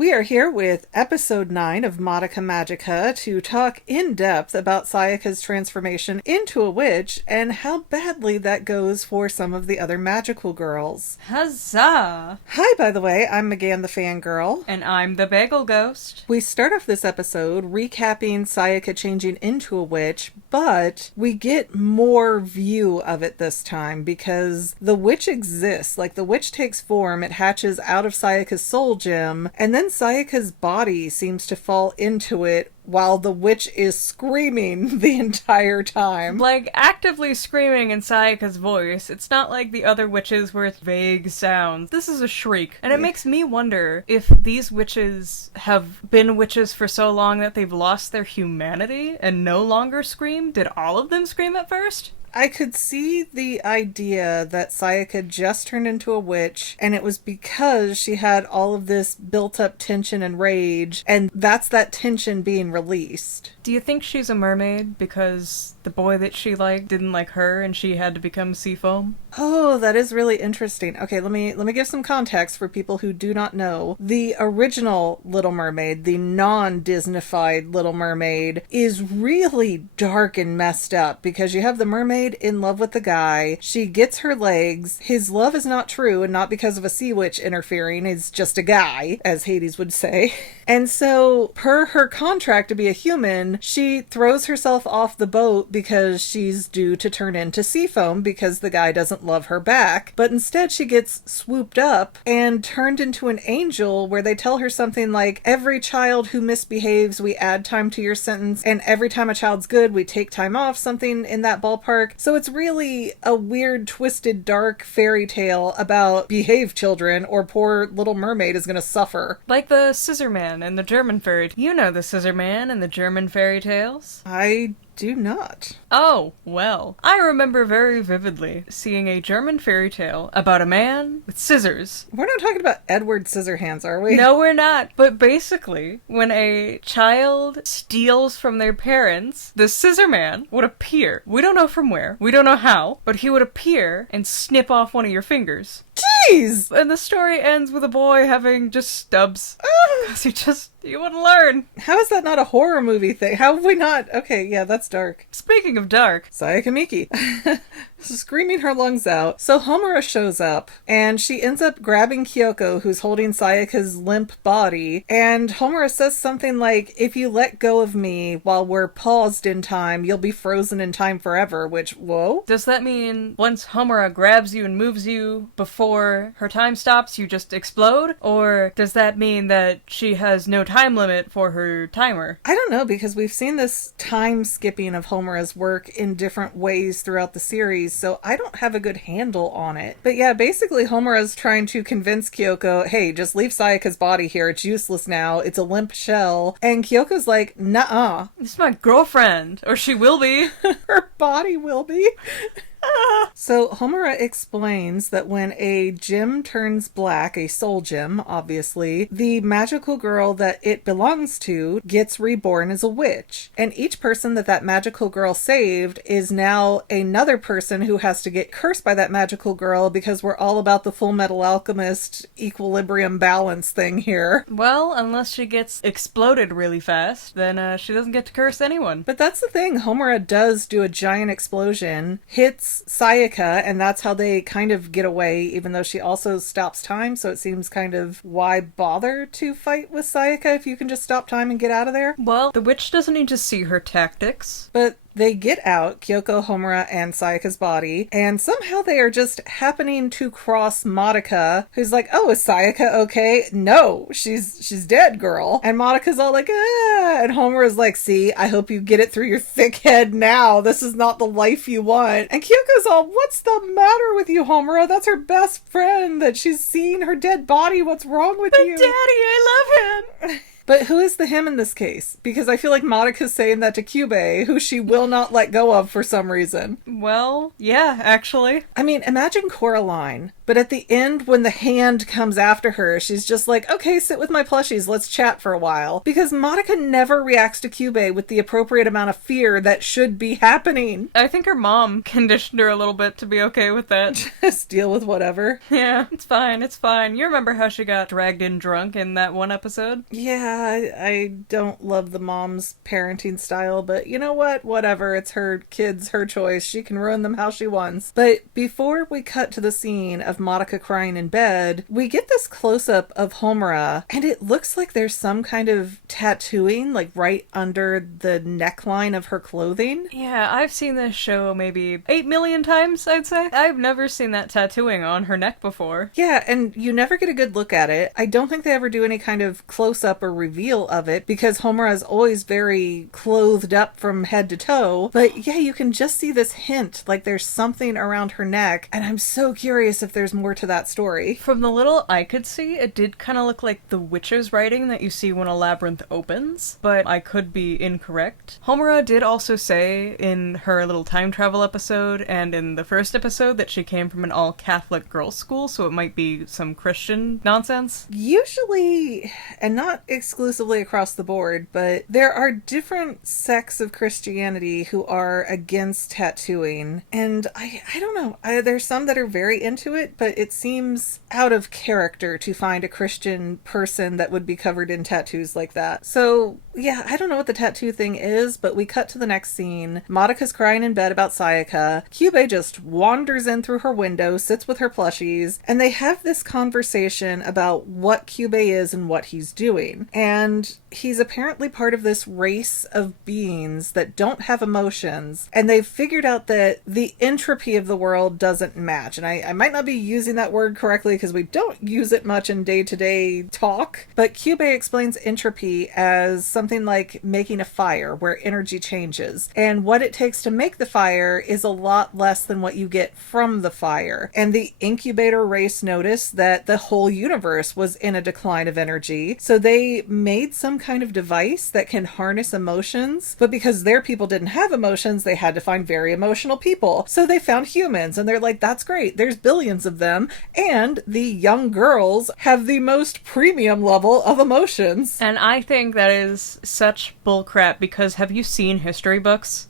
We are here with episode 9 of Madoka Magica to talk in depth about Sayaka's transformation into a witch and how badly that goes for some of the other magical girls. Huzzah! Hi, by the way, I'm Megan the Fangirl. And I'm the Bagel Ghost. We start off this episode recapping Sayaka changing into a witch, but we get more view of it this time because the witch exists. Like, the witch takes form, it hatches out of Sayaka's soul gem, and then Sayaka's body seems to fall into it while the witch is screaming the entire time. Like, actively screaming in Sayaka's voice. It's not like the other witches where it's vague sounds. This is a shriek. And it makes me wonder if these witches have been witches for so long that they've lost their humanity and no longer scream. Did all of them scream at first? I could see the idea that Sayaka just turned into a witch, and it was because she had all of this built-up tension and rage, and that's that tension being released. Do you think she's a mermaid because the boy that she liked didn't like her and she had to become sea foam? Oh, that is really interesting. Okay, let me give some context for people who do not know. The original Little Mermaid, the non-Disneyfied Little Mermaid, is really dark and messed up because you have the mermaid in love with the guy. She gets her legs. His love is not true, and not because of a sea witch interfering. He's just a guy, as Hades would say. And so, per her contract to be a human, she throws herself off the boat because she's due to turn into sea foam because the guy doesn't love her back. But instead, she gets swooped up and turned into an angel where they tell her something like, every child who misbehaves, we add time to your sentence, and every time a child's good, we take time off, something in that ballpark. So it's really a weird, twisted, dark fairy tale about behave children or poor Little Mermaid is going to suffer. Like the Scissor Man and the German fairy. You know the Scissor Man and the German fairy tales? I do not. Oh, well. I remember very vividly seeing a German fairy tale about a man with scissors. We're not talking about Edward Scissorhands, are we? No, we're not. But basically, when a child steals from their parents, the Scissor Man would appear. We don't know from where. We don't know how. But he would appear and snip off one of your fingers. Jeez! And the story ends with a boy having just stubs. Because you want to learn. How is that not a horror movie thing? How have we not? Okay, yeah, that's dark. Speaking of dark. Sayaka Miki. Screaming her lungs out. So Homura shows up, and she ends up grabbing Kyoko, who's holding Sayaka's limp body, and Homura says something like, if you let go of me while we're paused in time, you'll be frozen in time forever, which, whoa? Does that mean once Homura grabs you and moves you before her time stops, you just explode? Or does that mean that she has no time limit for her timer? I don't know, because we've seen this time skipping of Homura's work in different ways throughout the series, so I don't have a good handle on it. But yeah, basically Homura's trying to convince Kyoko, hey, just leave Sayaka's body here, it's useless now, it's a limp shell. And Kyoko's like, nuh-uh. This is my girlfriend, or she will be. Her body will be. So Homura explains that when a gem turns black, a soul gem, obviously, the magical girl that it belongs to gets reborn as a witch. And each person that magical girl saved is now another person who has to get cursed by that magical girl because we're all about the Full Metal Alchemist equilibrium balance thing here. Well, unless she gets exploded really fast, then she doesn't get to curse anyone. But that's the thing, Homura does do a giant explosion, hits Sayaka, and that's how they kind of get away, even though she also stops time, so it seems kind of, why bother to fight with Sayaka if you can just stop time and get out of there? Well, the witch doesn't need to see her tactics. But they get out, Kyoko, Homura, and Sayaka's body, and somehow they are just happening to cross Madoka, who's like, oh, is Sayaka okay? No, she's dead, girl. And Madoka's all like, ah, and Homura's like, see, I hope you get it through your thick head now. This is not the life you want. And Kyoko's all, what's the matter with you, Homura? That's her best friend, that she's seen her dead body. What's wrong with you? Daddy, I love him! But who is the him in this case? Because I feel like Madoka's saying that to Kyubey, who she will not let go of for some reason. Well, yeah, actually. I mean, imagine Coraline, But at the end, when the hand comes after her, she's just like, okay, sit with my plushies, let's chat for a while. Because Madoka never reacts to Kyubey with the appropriate amount of fear that should be happening. I think her mom conditioned her a little bit to be okay with that. Just deal with whatever. Yeah, it's fine, it's fine. You remember how she got dragged in drunk in that one episode? Yeah, I don't love the mom's parenting style, but you know what? Whatever. It's her kids, her choice. She can ruin them how she wants. But before we cut to the scene of Madoka crying in bed, we get this close-up of Homura, and it looks like there's some kind of tattooing, like right under the neckline of her clothing. Yeah, I've seen this show maybe 8 million times, I'd say. I've never seen that tattooing on her neck before. Yeah, and you never get a good look at it. I don't think they ever do any kind of close-up or reveal of it, because Homura is always very clothed up from head to toe. But yeah, you can just see this hint, like there's something around her neck, and I'm so curious if there's more to that story. From the little I could see, it did kind of look like the witch's writing that you see when a labyrinth opens, but I could be incorrect. Homura did also say in her little time travel episode and in the first episode that she came from an all-Catholic girls' school, so it might be some Christian nonsense. Usually, and not exclusively across the board, but there are different sects of Christianity who are against tattooing, and I don't know. There's some that are very into it, but it seems out of character to find a Christian person that would be covered in tattoos like that. So yeah, I don't know what the tattoo thing is, but we cut to the next scene. Madoka's crying in bed about Sayaka. Kyubey just wanders in through her window, sits with her plushies, and they have this conversation about what Kyubey is and what he's doing. And he's apparently part of this race of beings that don't have emotions, and they've figured out that the entropy of the world doesn't match. And I might not be using that word correctly because we don't use it much in day-to-day talk, but Kyubey explains entropy as something like making a fire where energy changes, and what it takes to make the fire is a lot less than what you get from the fire. And the incubator race noticed that the whole universe was in a decline of energy, so they made some kind of device that can harness emotions, but because their people didn't have emotions, they had to find very emotional people. So they found humans, and they're like, that's great, there's billions of them, and the young girls have the most premium level of emotions. And I think that is such bullcrap, because have you seen history books?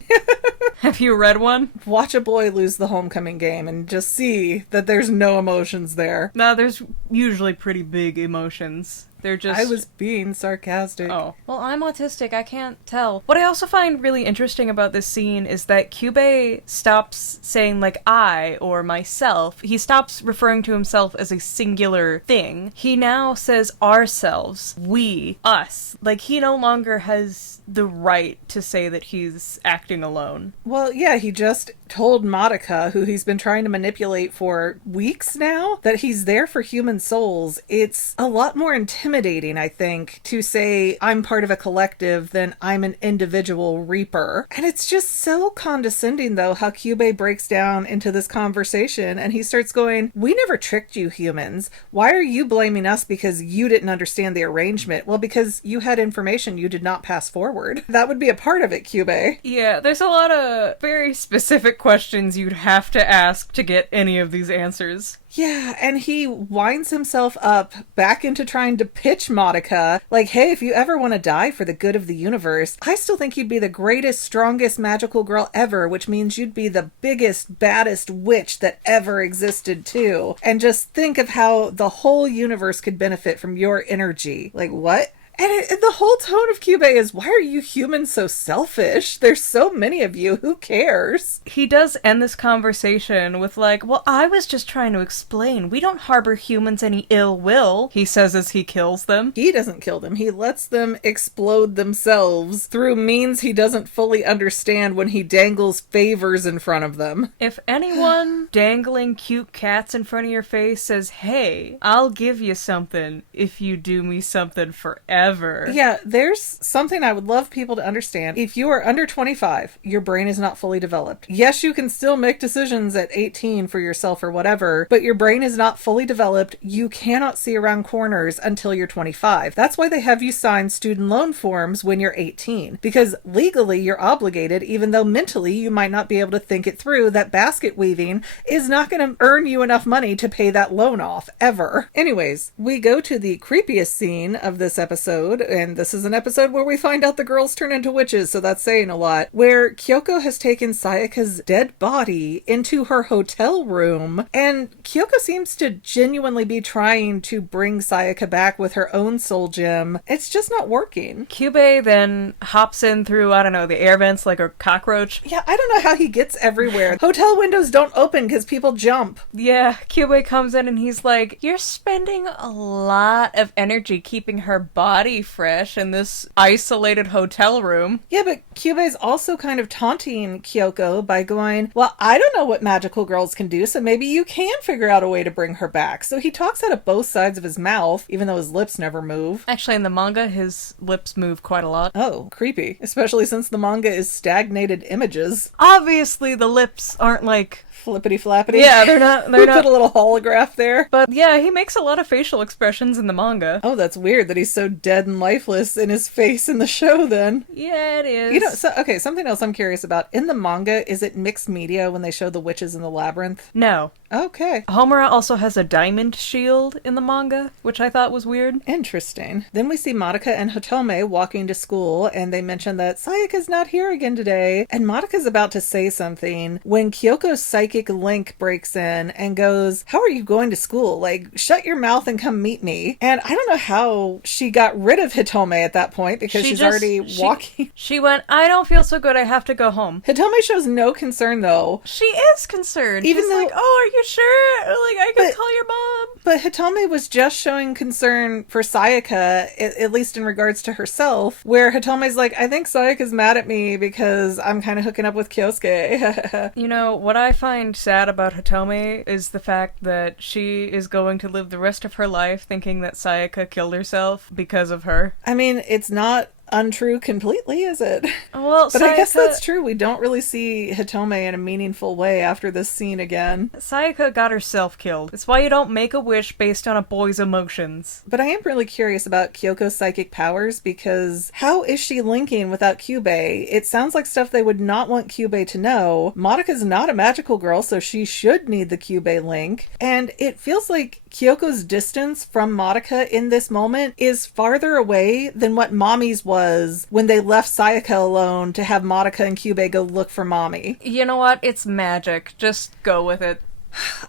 Have you read one? Watch a boy lose the homecoming game and just see that there's no emotions there. No, there's usually pretty big emotions. They're just... I was being sarcastic. Oh. Well, I'm autistic, I can't tell. What I also find really interesting about this scene is that Kyubey stops saying, like, I or myself. He stops referring to himself as a singular thing. He now says ourselves, we, us. Like, he no longer has the right to say that he's acting alone. Well, yeah, he just told Madoka, who he's been trying to manipulate for weeks now, that he's there for human souls. It's a lot more intimidating, I think, to say I'm part of a collective than I'm an individual reaper. And it's just so condescending, though, how Kyubey breaks down into this conversation and he starts going, we never tricked you humans. Why are you blaming us because you didn't understand the arrangement? Well, because you had information you did not pass forward. That would be a part of it, Kyubey. Yeah, there's a lot of very specific questions you'd have to ask to get any of these answers. Yeah, and he winds himself up back into trying to pitch Madoka, like, hey, if you ever want to die for the good of the universe, I still think you'd be the greatest, strongest magical girl ever, which means you'd be the biggest, baddest witch that ever existed too. And just think of how the whole universe could benefit from your energy. Like, what? And the whole tone of Kyubey is, why are you humans so selfish? There's so many of you, who cares? He does end this conversation with like, well, I was just trying to explain. We don't harbor humans any ill will, he says as he kills them. He doesn't kill them. He lets them explode themselves through means he doesn't fully understand when he dangles favors in front of them. If anyone dangling cute cats in front of your face says, hey, I'll give you something if you do me something forever, ever. Yeah, there's something I would love people to understand. If you are under 25, your brain is not fully developed. Yes, you can still make decisions at 18 for yourself or whatever, but your brain is not fully developed. You cannot see around corners until you're 25. That's why they have you sign student loan forms when you're 18, because legally you're obligated, even though mentally you might not be able to think it through, that basket weaving is not going to earn you enough money to pay that loan off, ever. Anyways, we go to the creepiest scene of this episode, and this is an episode where we find out the girls turn into witches, so that's saying a lot, where Kyoko has taken Sayaka's dead body into her hotel room, and Kyoko seems to genuinely be trying to bring Sayaka back with her own soul gem. It's just not working. Kyubey then hops in through, I don't know, the air vents like a cockroach. Yeah, I don't know how he gets everywhere. Hotel windows don't open because people jump. Yeah, Kyubey comes in and he's like, you're spending a lot of energy keeping her body fresh in this isolated hotel room. Yeah, but Kyubey's also kind of taunting Kyoko by going, well, I don't know what magical girls can do, so maybe you can figure out a way to bring her back. So he talks out of both sides of his mouth, even though his lips never move. Actually, in the manga, his lips move quite a lot. Oh, creepy. Especially since the manga is stagnated images. Obviously, the lips aren't like... Flippity flappity. Yeah, they're not. We put a little holograph there. But yeah, he makes a lot of facial expressions in the manga. Oh, that's weird that he's so dead and lifeless in his face in the show then. Yeah, it is. You know, so, okay, something else I'm curious about. In the manga, is it mixed media when they show the witches in the labyrinth? No. Okay. Homura also has a diamond shield in the manga, which I thought was weird. Interesting. Then we see Madoka and Hotome walking to school, and they mention that Sayaka's not here again today, and Madoka's about to say something when Kyoko's psychic link breaks in and goes, how are you going to school? Like, shut your mouth and come meet me. And I don't know how she got rid of Hitome at that point, because she's already walking. She went, I don't feel so good, I have to go home. Hitome shows no concern, though. She is concerned. She's like, oh, are you sure? Like, I can call your mom. But Hitome was just showing concern for Sayaka, at least in regards to herself, where Hitome's like, I think Sayaka's mad at me because I'm kind of hooking up with Kyosuke. You know, what I find sad about Hitome is the fact that she is going to live the rest of her life thinking that Sayaka killed herself because of her. I mean, it's not untrue completely, is it? Well, but Sayaka, I guess that's true. We don't really see Hitome in a meaningful way after this scene again. Sayaka got herself killed. It's why you don't make a wish based on a boy's emotions. But I am really curious about Kyoko's psychic powers, because how is she linking without Kyubey? It sounds like stuff they would not want Kyubey to know. Madoka's not a magical girl, so she should need the Kyubey link. And it feels like Kyoko's distance from Madoka in this moment is farther away than what Mommy's was when they left Sayaka alone to have Madoka and Kyubey go look for Mommy. You know what? It's magic. Just go with it.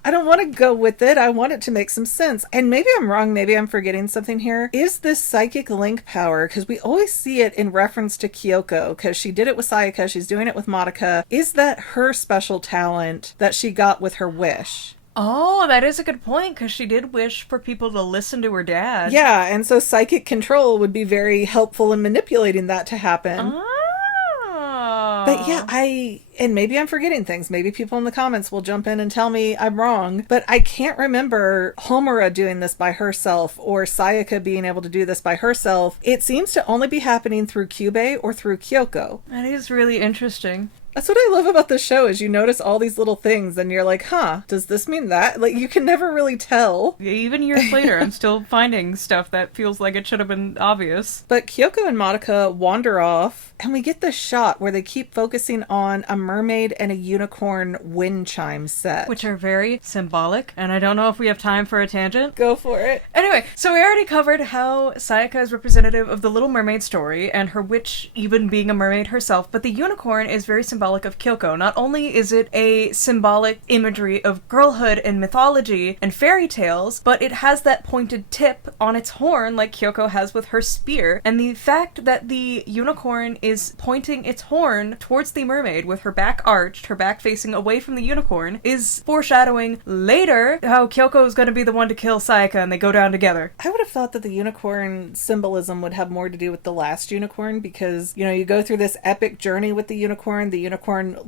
I don't want to go with it. I want it to make some sense. And maybe I'm wrong. Maybe I'm forgetting something here. Is this psychic link power, because we always see it in reference to Kyoko, because she did it with Sayaka, she's doing it with Madoka. Is that her special talent that she got with her wish? Oh, that is a good point, because she did wish for people to listen to her dad. Yeah, and so psychic control would be very helpful in manipulating that to happen. Oh. But yeah, and maybe I'm forgetting things. Maybe people in the comments will jump in and tell me I'm wrong. But I can't remember Homura doing this by herself or Sayaka being able to do this by herself. It seems to only be happening through Kyubey or through Kyoko. That is really interesting. That's what I love about this show, is you notice all these little things and you're like, huh, does this mean that? Like, you can never really tell. Even years later, I'm still finding stuff that feels like it should have been obvious. But Kyoko and Madoka wander off, and we get this shot where they keep focusing on a mermaid and a unicorn wind chime set. Which are very symbolic, and I don't know if we have time for a tangent. Go for it. Anyway, so we already covered how Sayaka is representative of the Little Mermaid story, and her witch even being a mermaid herself, but the unicorn is very symbolic of Kyoko. Not only is it a symbolic imagery of girlhood and mythology and fairy tales, but it has that pointed tip on its horn like Kyoko has with her spear, and the fact that the unicorn is pointing its horn towards the mermaid with her back arched, her back facing away from the unicorn, is foreshadowing later how Kyoko is going to be the one to kill Sayaka and they go down together. I would have thought that the unicorn symbolism would have more to do with the last unicorn, because, you know, you go through this epic journey with the unicorn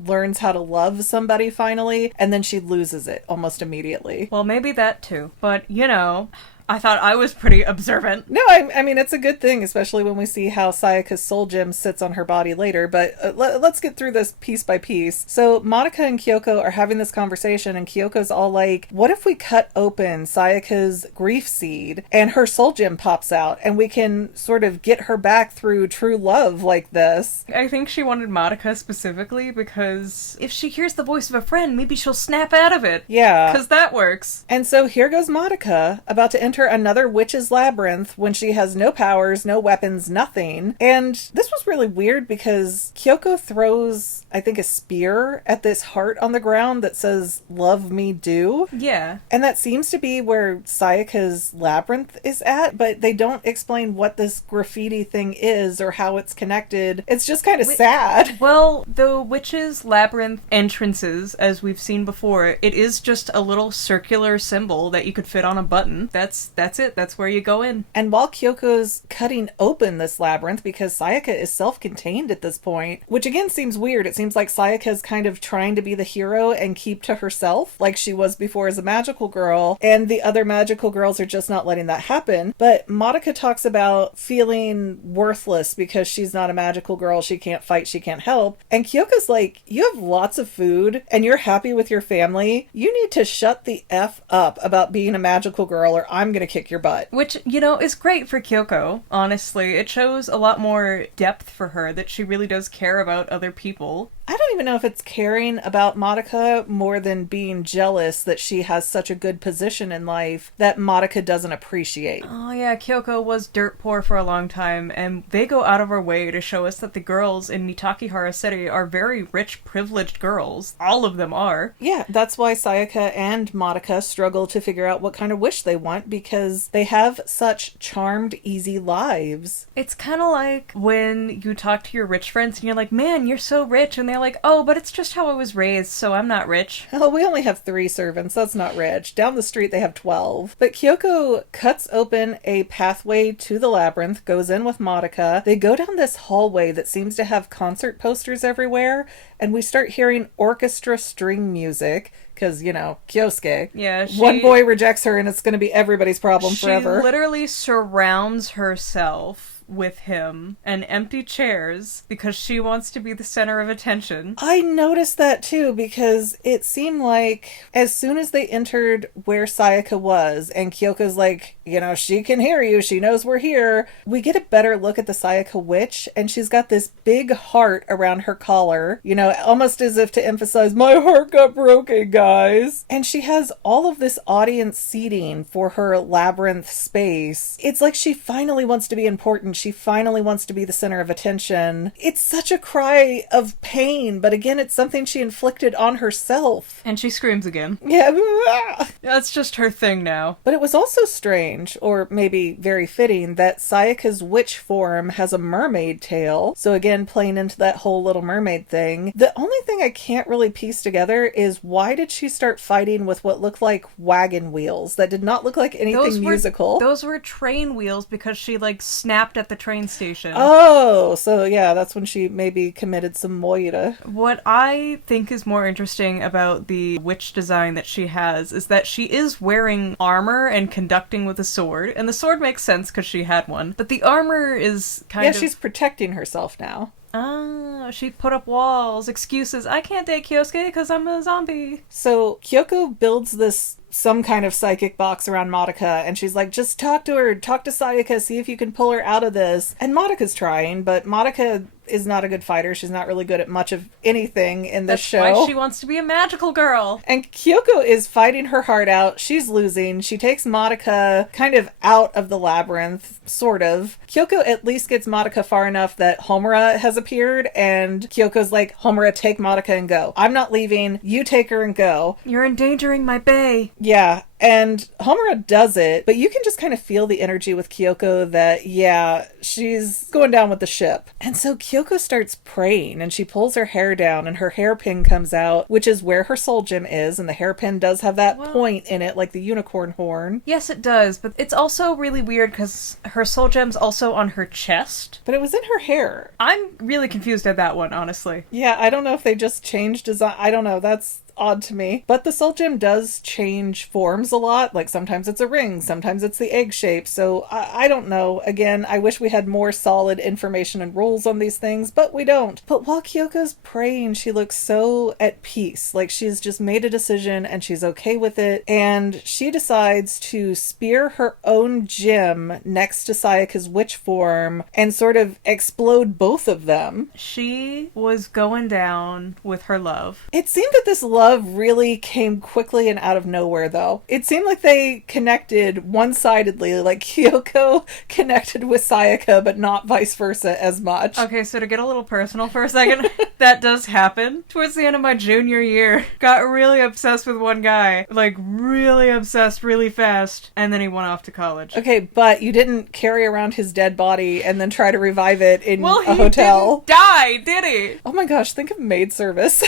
learns how to love somebody finally, and then she loses it almost immediately. Well, maybe that too. But, you know, I thought I was pretty observant. No, I mean, it's a good thing, especially when we see how Sayaka's soul gem sits on her body later, but let's get through this piece by piece. So Madoka and Kyoko are having this conversation, and Kyoko's all like, what if we cut open Sayaka's grief seed and her soul gem pops out and we can sort of get her back through true love like this? I think she wanted Madoka specifically because if she hears the voice of a friend, maybe she'll snap out of it. Yeah. Because that works. And so here goes Madoka, about to enter another witch's labyrinth when she has no powers, no weapons, nothing. And this was really weird because Kyoko throws, I think, a spear at this heart on the ground that says, "Love me do." Yeah. And that seems to be where Sayaka's labyrinth is at, but they don't explain what this graffiti thing is or how it's connected. It's just kind of sad. Well, the witch's labyrinth entrances, as we've seen before, it is just a little circular symbol that you could fit on a button. That's it. That's where you go in. And while Kyoko's cutting open this labyrinth, because Sayaka is self-contained at this point, which again seems weird. It seems like Sayaka's kind of trying to be the hero and keep to herself, like she was before as a magical girl, and the other magical girls are just not letting that happen. But Madoka talks about feeling worthless because she's not a magical girl, she can't fight, she can't help. And Kyoko's like, you have lots of food, and you're happy with your family. You need to shut the F up about being a magical girl, or I'm gonna kick your butt. Which, you know, is great for Kyoko, honestly. It shows a lot more depth for her, that she really does care about other people. I don't even know if it's caring about Madoka more than being jealous that she has such a good position in life that Madoka doesn't appreciate. Oh yeah, Kyoko was dirt poor for a long time, and they go out of our way to show us that the girls in Mitakihara City are very rich, privileged girls. All of them are. Yeah, that's why Sayaka and Madoka struggle to figure out what kind of wish they want, because they have such charmed, easy lives. It's kind of like when you talk to your rich friends and you're like, man, you're so rich, and they're like, oh, but it's just how I was raised, so I'm not rich. Oh, we only have 3 servants, that's not rich. Down the street they have 12. But Kyoko cuts open a pathway to the labyrinth, goes in with Madoka. They go down this hallway that seems to have concert posters everywhere, and we start hearing orchestra string music, because, you know, Kyosuke. Yeah, one boy rejects her and it's going to be everybody's problem forever. She literally surrounds herself with him and empty chairs because she wants to be the center of attention. I noticed that too, because it seemed like as soon as they entered where Sayaka was and Kyoko's like, you know, she can hear you, she knows we're here, we get a better look at the Sayaka witch, and she's got this big heart around her collar, you know, almost as if to emphasize, my heart got broken, guys. And she has all of this audience seating for her labyrinth space. It's like she finally wants to be important. She finally wants to be the center of attention. It's such a cry of pain, but again, it's something she inflicted on herself. And she screams again. Yeah. That's just her thing now. But it was also strange, or maybe very fitting, that Sayaka's witch form has a mermaid tail. So again, playing into that whole Little Mermaid thing. The only thing I can't really piece together is why did she start fighting with what looked like wagon wheels? That did not look like anything musical. Those were train wheels because she, like, snapped at the train station. Oh, so yeah, that's when she maybe committed some moira. What I think is more interesting about the witch design that she has is that she is wearing armor and conducting with a sword, and the sword makes sense because she had one, but the armor is kind of... Yeah, she's protecting herself now. Ah, she put up walls, excuses. I can't date Kyosuke because I'm a zombie. So Kyoko builds this some kind of psychic box around Madoka, and she's like, just talk to her, talk to Sayaka, see if you can pull her out of this. And Madoka's trying, but Madoka is not a good fighter. She's not really good at much of anything in this show. That's why she wants to be a magical girl. And Kyoko is fighting her heart out. She's losing. She takes Madoka kind of out of the labyrinth, sort of. Kyoko at least gets Madoka far enough that Homura has appeared, and Kyoko's like, Homura, take Madoka and go. I'm not leaving. You take her and go. You're endangering my bae. Yeah. And Homura does it, but you can just kind of feel the energy with Kyoko that, yeah, she's going down with the ship. And so Kyoko starts praying, and she pulls her hair down, and her hairpin comes out, which is where her soul gem is, and the hairpin does have that point in it, like the unicorn horn. Yes, it does, but it's also really weird because her soul gem's also on her chest. But it was in her hair. I'm really confused at that one, honestly. Yeah, I don't know if they just changed design. I don't know. That's odd to me. But the soul gem does change forms a lot. Like sometimes it's a ring, sometimes it's the egg shape. So I don't know. Again, I wish we had more solid information and rules on these things, but we don't. But while Kyoko's praying, she looks so at peace. Like she's just made a decision and she's okay with it. And she decides to spear her own gem next to Sayaka's witch form and sort of explode both of them. She was going down with her love. It seemed that this love really came quickly and out of nowhere, though. It seemed like they connected one-sidedly, like Kyoko connected with Sayaka, but not vice versa as much. Okay, so to get a little personal for a second, that does happen. Towards the end of my junior year, got really obsessed with one guy. Like, really obsessed really fast, and then he went off to college. Okay, but you didn't carry around his dead body and then try to revive it in a hotel. Well, he didn't die, did he? Oh my gosh, think of maid service.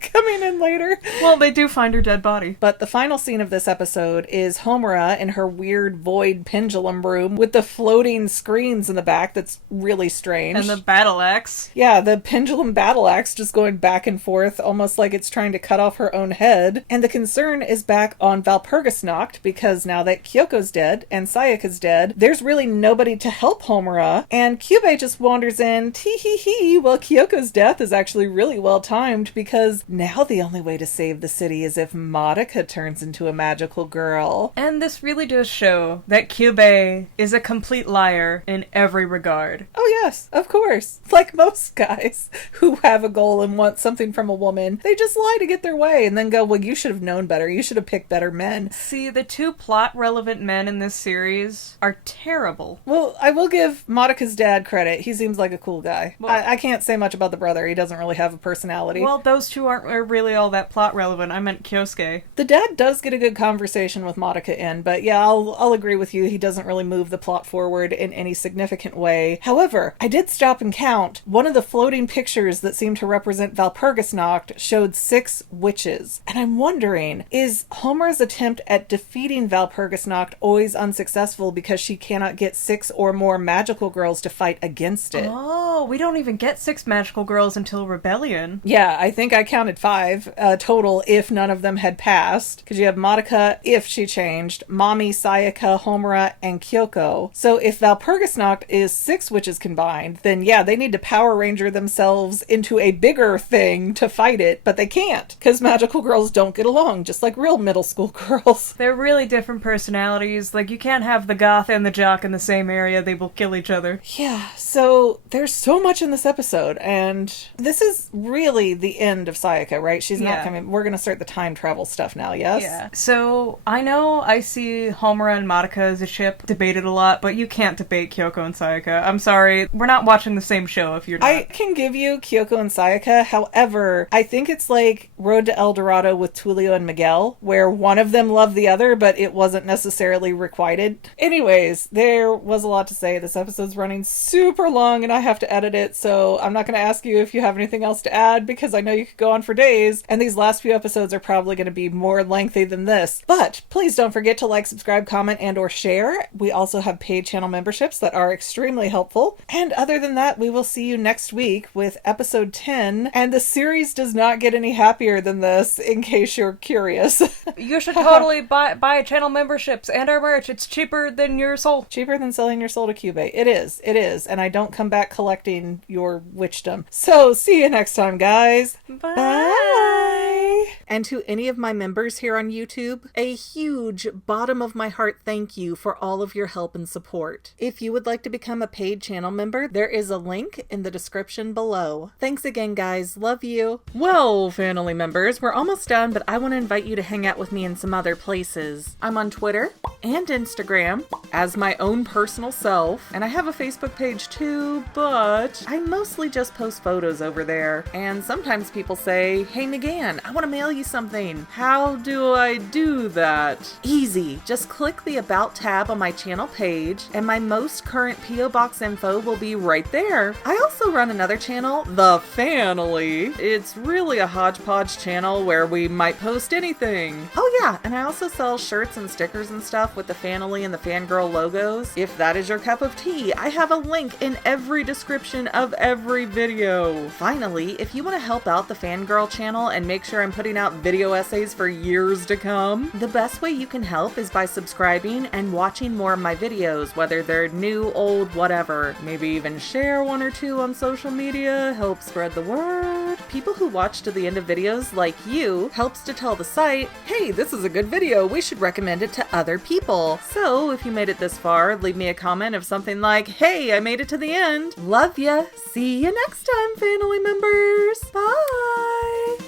Coming in later. Well, they do find her dead body. But the final scene of this episode is Homura in her weird void pendulum room with the floating screens in the back that's really strange. And the battle axe. Yeah, the pendulum battle axe just going back and forth, almost like it's trying to cut off her own head. And the concern is back on Valpurgisnacht, because now that Kyoko's dead and Sayaka's dead, there's really nobody to help Homura. And Kyubei just wanders in, tee-hee-hee, well, Kyoko's death is actually really well timed, because now the only way to save the city is if Madoka turns into a magical girl. And this really does show that Kyubei is a complete liar in every regard. Oh yes, of course. Like most guys who have a goal and want something from a woman, they just lie to get their way and then go, well, you should have known better. You should have picked better men. See, the two plot-relevant men in this series are terrible. Well, I will give Madoka's dad credit. He seems like a cool guy. Well, I can't say much about the brother. He doesn't really have a personality. Well, those two aren't really all that plot relevant. I meant Kyosuke. The dad does get a good conversation with Madoka in, but yeah, I'll agree with you. He doesn't really move the plot forward in any significant way. However, I did stop and count. One of the floating pictures that seemed to represent Valpurgisnacht showed 6 witches. And I'm wondering, is Homer's attempt at defeating Valpurgisnacht always unsuccessful because she cannot get 6 or more magical girls to fight against it? Oh, we don't even get 6 magical girls until Rebellion. Yeah, I think I counted 5 total if none of them had passed. Because you have Madoka, if she changed, Mami, Sayaka, Homura, and Kyoko. So if Valpurgisnacht is 6 witches combined, then yeah, they need to Power Ranger themselves into a bigger thing to fight it, but they can't. Because magical girls don't get along, just like real middle school girls. They're really different personalities. Like, you can't have the goth and the jock in the same area. They will kill each other. Yeah, so there's so much in this episode, and this is really the end of Sayaka, right? She's not coming. We're going to start the time travel stuff now, yes? Yeah. So, I know I see Homura and Madoka as a ship debated a lot, but you can't debate Kyoko and Sayaka. I'm sorry. We're not watching the same show if you're not. I can give you Kyoko and Sayaka. However, I think it's like Road to El Dorado with Tulio and Miguel, where one of them loved the other, but it wasn't necessarily requited. Anyways, there was a lot to say. This episode's running super long, and I have to edit it, so I'm not going to ask you if you have anything else to add, because I know you could go on for days, and these last few episodes are probably going to be more lengthy than this. But please don't forget to like, subscribe, comment, and or share. We also have paid channel memberships that are extremely helpful. And other than that, we will see you next week with episode 10. And the series does not get any happier than this, in case you're curious. You should totally buy channel memberships and our merch. It's cheaper than your soul. Cheaper than selling your soul to Kyubei. It is. It is. And I don't come back collecting your witchdom. So, see you next time, guys. Bye. Bye. And to any of my members here on YouTube, a huge bottom of my heart thank you for all of your help and support. If you would like to become a paid channel member, there is a link in the description below. Thanks again, guys. Love you. Well, family members, we're almost done, but I want to invite you to hang out with me in some other places. I'm on Twitter and Instagram as my own personal self, and I have a Facebook page too, but I mostly just post photos over there. And sometimes people say, hey McGann, I want to mail you something. How do I do that? Easy. Just click the About tab on my channel page, and my most current P.O. Box info will be right there. I also run another channel, The Family. It's really a hodgepodge channel where we might post anything. Oh yeah, and I also sell shirts and stickers and stuff stuff with the Fanily and the Fangirl logos? If that is your cup of tea, I have a link in every description of every video. Finally, if you want to help out the Fangirl channel and make sure I'm putting out video essays for years to come, the best way you can help is by subscribing and watching more of my videos, whether they're new, old, whatever. Maybe even share one or two on social media, help spread the word. People who watch to the end of videos, like you, helps to tell the site, hey, this is a good video, we should recommend it to other people. So if you made it this far, leave me a comment of something like, hey, I made it to the end. Love ya. See you next time, family members. Bye.